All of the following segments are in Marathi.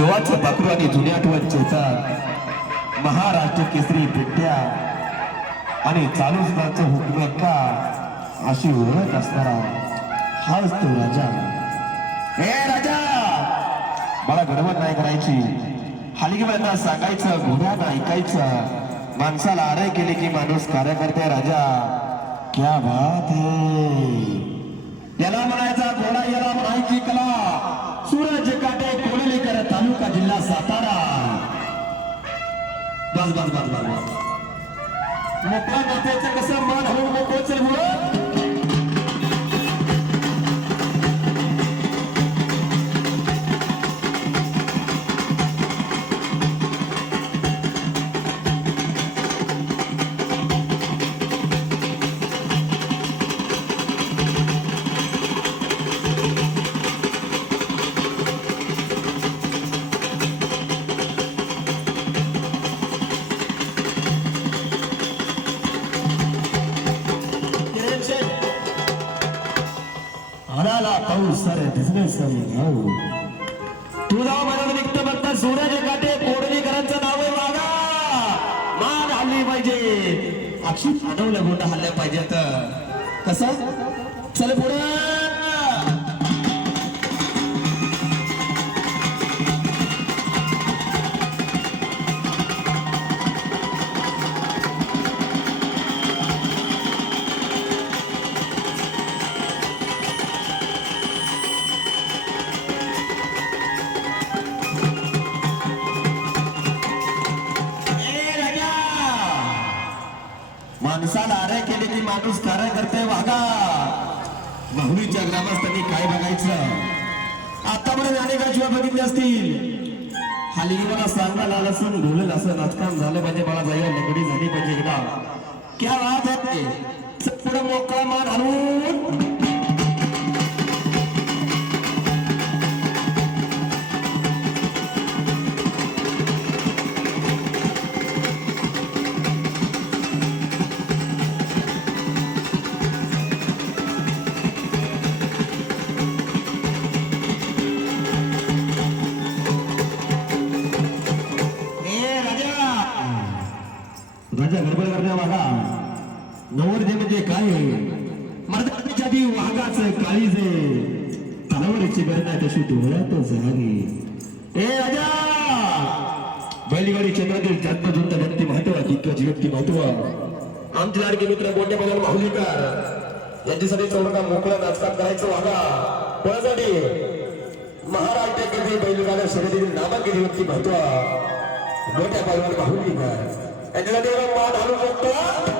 जीवाचं पाखरू आणि जुन्या आठवण चेतात महाराष्ट्र केसरी पेट्या आणि चालू असताचं हुकमे का? अशी ओळख असणारा हाच तो राजा. हे राजा! मला गडबड नाही करायची. हलगीबाईंना सांगायचं घोड्यानं ऐकायचं. माणसाला आरे केले की माणूस कार्य करते राजा. क्या बात है. याला म्हणायचा घोडा याला म्हणायची कला. सूरज काटे कोळलेकर तालुका जिल्हा सातारा. बस बस बस बस बस. मोकळा मातेचं कसं मान होऊन मोकळं चल सर दिसले सर गाव तुझा मनात निघत बघता सूरज काटे कोडणीकरांचं नाव आहे मागा मान हल्ली पाहिजे. अक्षी अडवलं गोंड हल्ल्या पाहिजेत कसं? चल पुढे. माणूस कार्यकर्ते वागा माहुलीच्या ग्रामस्थांनी काय बघायचं? आतापर्यंत अनेक शिवाय बघितले असतील. हाली मला सांगायला आलं असं बोलेल असं नाचकाम झालं पाहिजे मला जाईल लगडी झाली पाहिजे एकदा. क्या राहत होते पुढे मोकळा मान आणून राजा गडबड करण्या वागा नवरदे म्हणजे काय? मर्दाच्या आधी वाघाचं काळीज. तलावरची गरज आहे तशी डोळ्यात जागी. ए राजा! बैलगाडी क्षेत्रातील जन्मजुंत व्यक्ती महत्त्व दिग्गज व्यक्ती महत्त्व. आमचे लाडके मित्र गोटे बघाल माहुलीकर यांच्यासाठी चौडका मोकळा नाचकात करायचं वागा कोणासाठी? महाराष्ट्र केसरी बैलगाड्या शर्यतीतील नामांकित व्यक्ती महत्त्व. मोठ्या पैलवान माहुलीकर यांच्यासाठी मान हलू शकतो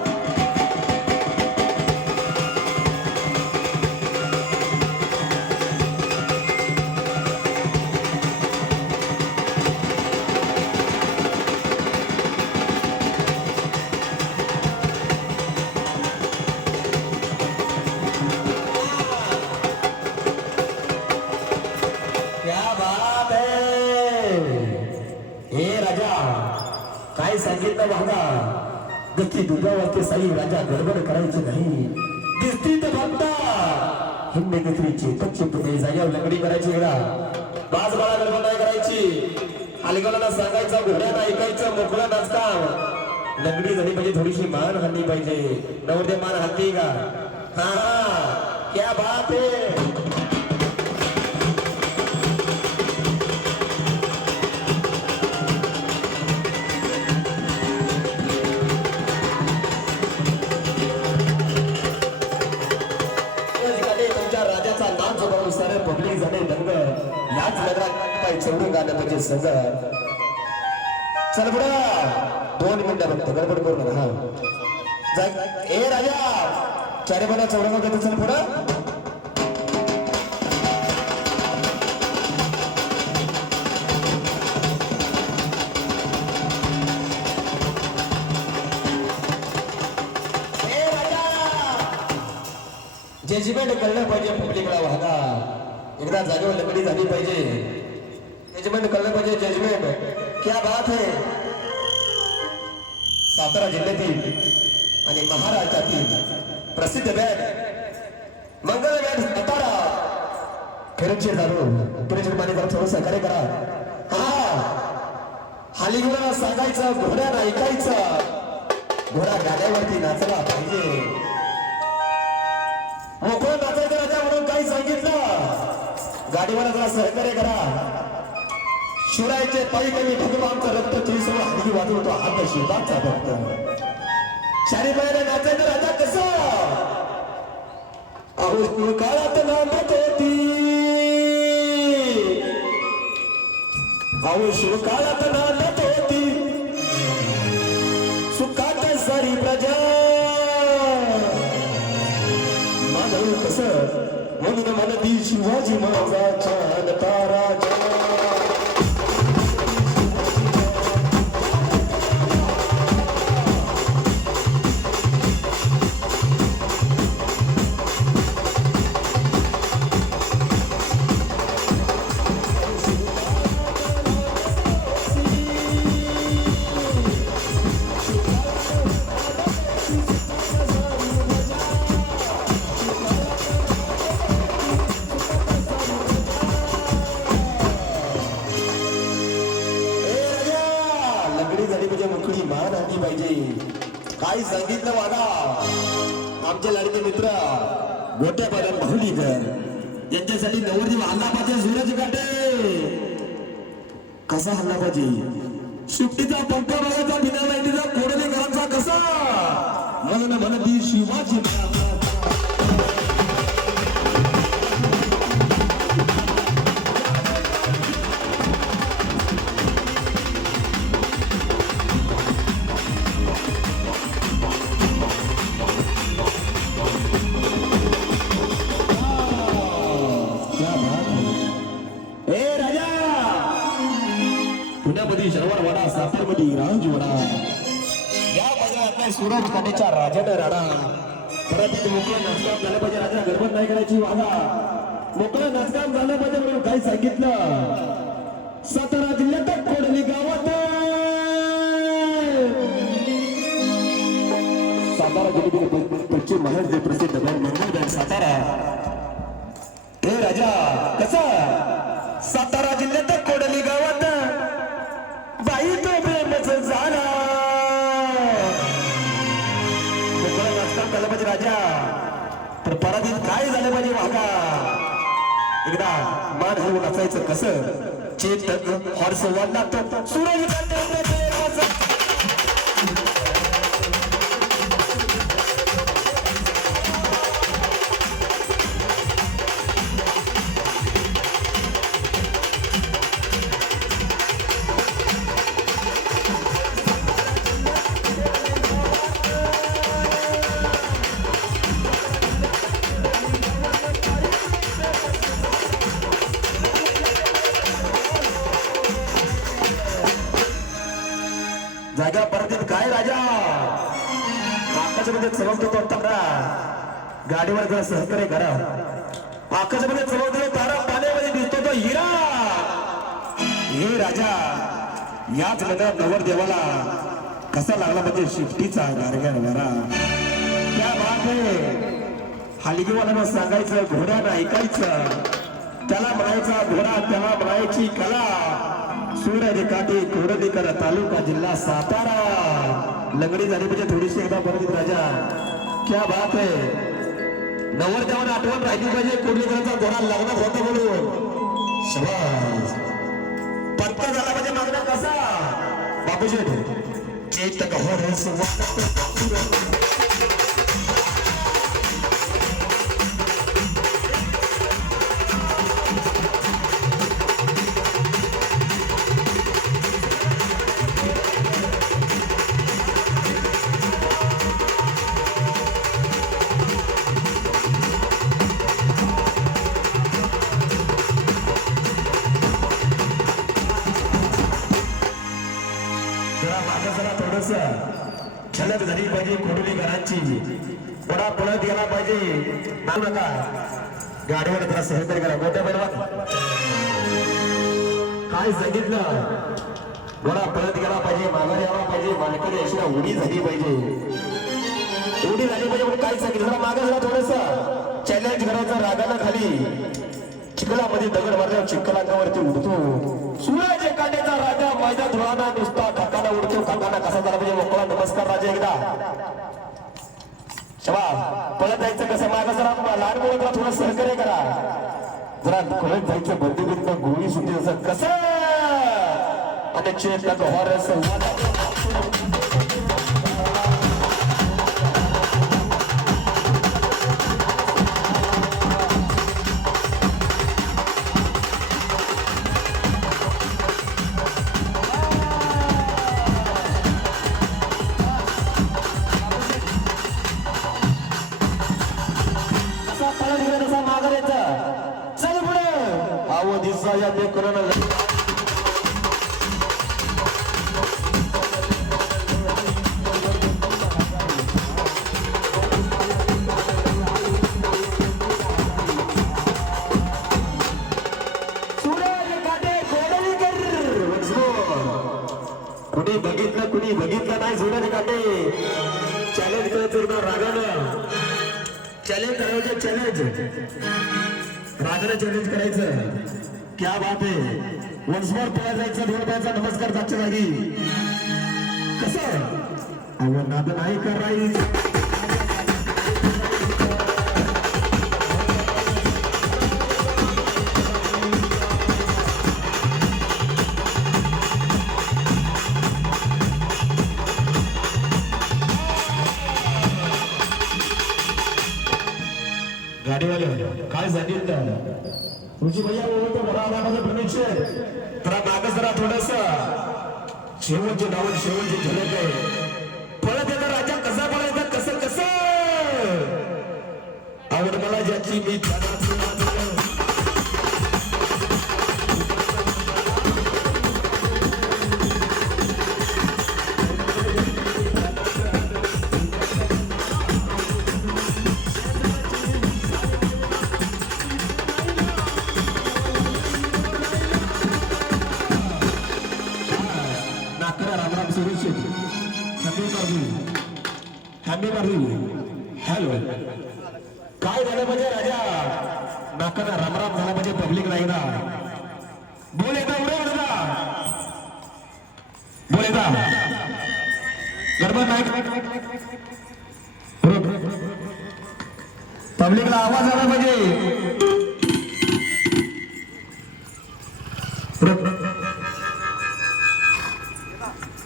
काय सांगितलं वादा गती दुधावरती साई राजा गडबड करायची नाही. दिसती तर बघता हिंद चेतक पक्षी जाग्यावर लंगडी करायची गडा बाज बाळा गडबड नाही करायची. आलगोला सांगायचं घोड्यात ऐकायचं मोकळा नाचता लंगडी झाली पाहिजे थोडीशी मान हल्ली पाहिजे. नवरदे मान हल्ली का? हा हा. क्या बात है नगरात काय चौरून गाणं म्हणजे सज. चल पुढं. दोन मिनिटं फक्त गडबड करू नका हा. जा- ए राजा. चारे बना चौरंगा देतो चल पुढं. जजमेंट कळलं पाहिजे पब्लिकला वाहना. एकदा जागेवर लकडी झाली पाहिजे. जजमेंट कळलं पाहिजे जजमेंट क्या बात है? सातारा जिल्ह्यातील आणि महाराष्ट्रातील प्रसिद्ध बँड मंगल बँड सातारा. खरंचे जाणू पुढे माने जरा थोडं सहकार्य करा. हा खाली घोड्याला सांगायचं घोड्याला ऐकायचं घोडा गाड्यावरती नाचला पाहिजे. मोकळं नाचायचं राजा म्हणून काही सांगितलं. गाडीवाला जरा सहकार्य करा. शिवरायचे पायी कमी ठिकाण रक्त चिसव हलगी वाजवतो हात. शिवबाचा भक्त शारी पायाला नाचायचं राजा कसं? अहो काळात नांदत होती. अहो शिवकाळात नांदत होती. सुखात सारी प्रजा. मानव कस? म्हणून म्हणती शिवाजी माझा छान ताराजा आमचे लाडके मित्र मोठ्या पालन भाऊलीकर. यांच्यासाठी नवरदेव हल्ला पाहिजे सूरज काटे. कसा हल्ला पाहिजे शिफ्टीचा पंख बघायचा बिना लाईटीचा कोडलेकरांचा कसा? म्हणून म्हणती शिवाजी महाराज. बाजारात नाही राजाने राडा परत इथे मोकळं नाचकाम झालं पाहिजे राजा गडबड नाही करायची वादा. मोकळं नाचकाम झालं पाहिजे म्हणून काही सांगितलं. सातारा जिल्ह्यात कोडली गावात सातारा जिल्ह्यातील पश्चिम महाराष्ट्र प्रसिद्ध मंगळगड सातारा. हे राजा कसा सातारा जिल्ह्यात राजा तर पराजित काय झालं पाहिजे वागा एकदा मान हलवून असायचं कसं? चेतक हॉर्स वाढला तो. सूरज गाडीवर जरा सहकार्य करा. आकाशमध्ये चमकतो तारा पाण्यामध्ये दिसतो तो हिरा. हे राजा याच नगरात नवर देवाला कसा लागला म्हणजे शिफ्टीचा गारग्या वरा त्या बात आहे. हलगीवाल्यानं सांगायचं घोड्यानं ऐकायचं. त्याला म्हणायचा घोडा त्याला म्हणायची कला. सूर्य काठी कोरडीकर तालुका जिल्हा सातारा. लंगडी झाली म्हणजे थोडीशी एकदा परत राजा. क्या बात आहे. नवर त्यावर आठवण राहिली पाहिजे. कोडलीकरांचा घोडा लग्नात होता म्हणून. शबास. पत्ता झाला म्हणजे पाहिजे मागणं कसा? बाबूजी चेतक हरस वाटत पाहिजे नका गाडीवर त्याला सहकार्य करा मोठ्या बरोबर. काय सांगितलं? घोडा पळत गेला पाहिजे माघारी आला पाहिजे मालकाने अशी उडी झाली पाहिजे. उडी झाली पाहिजे म्हणून काय सांगितलं? मागे झाला जरा थोडस. चॅलेंज करायचं रागाला खाली. चिखलामध्ये दगड मारल्यावर चिखलांगावरती उडतो. सूर्याच्या काट्याचा राजा माझ्या धुळाना नुसता काकाला उडतो. काकाला कसा झाला पाहिजे? मोकळा नमस्कार राजा एकदा. शबा पळत जायचं कसं मागं जरा लहान मुलांना थोडं सहकार्य करा. जरा पळत जायचं बंदुकीत गोळी सुटी असं कसं? आणि चेतक हॉर संवाद आવો दिसा कुणी बघितलं कुणी बघितलं नाही सूरज काटे. चॅलेंज करायचं ना रागानं. चॅलेंज करायचं चॅलेंज रागानं चॅलेंज करायचं. क्या बात आहे वन्समोर पळा जायचं दोन पायाचा नमस्कार जागच्या जागी. कसं? अहो नाद नाही करायचं गाडीवाले काय झाली तुझी भैया ओळखतो बरा नावाचा प्रवेश जरा मागं जरा थोडस. शेवटचे नाव शेवटची झलक आहे. पळत येतं राजा कसा पळायचा कसं कसं? आवड मला ज्याची मी त्यालाच नाकरा रामराम Suresh happy Babu happy Babu hello काय झालं म्हणजे राजा? नाकाना रामराम झाला म्हणजे पब्लिक नाही ना. बोल येता उडे उडता बोल येता गडबड नाही. पब्लिकला आवाज आला पाहिजे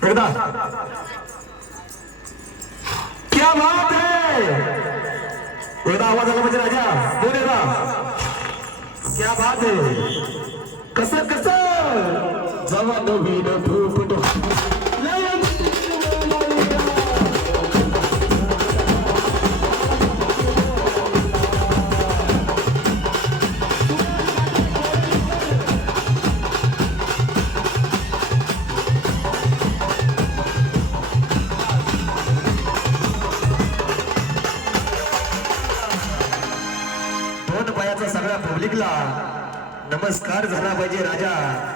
एकदा क्या बात है? एकदा आवाज आला म्हणजे राजा बोल एकदा. क्या बात है? कस कस जवा नवीन फुफुट नमस्कार झाला पाहिजे राजा.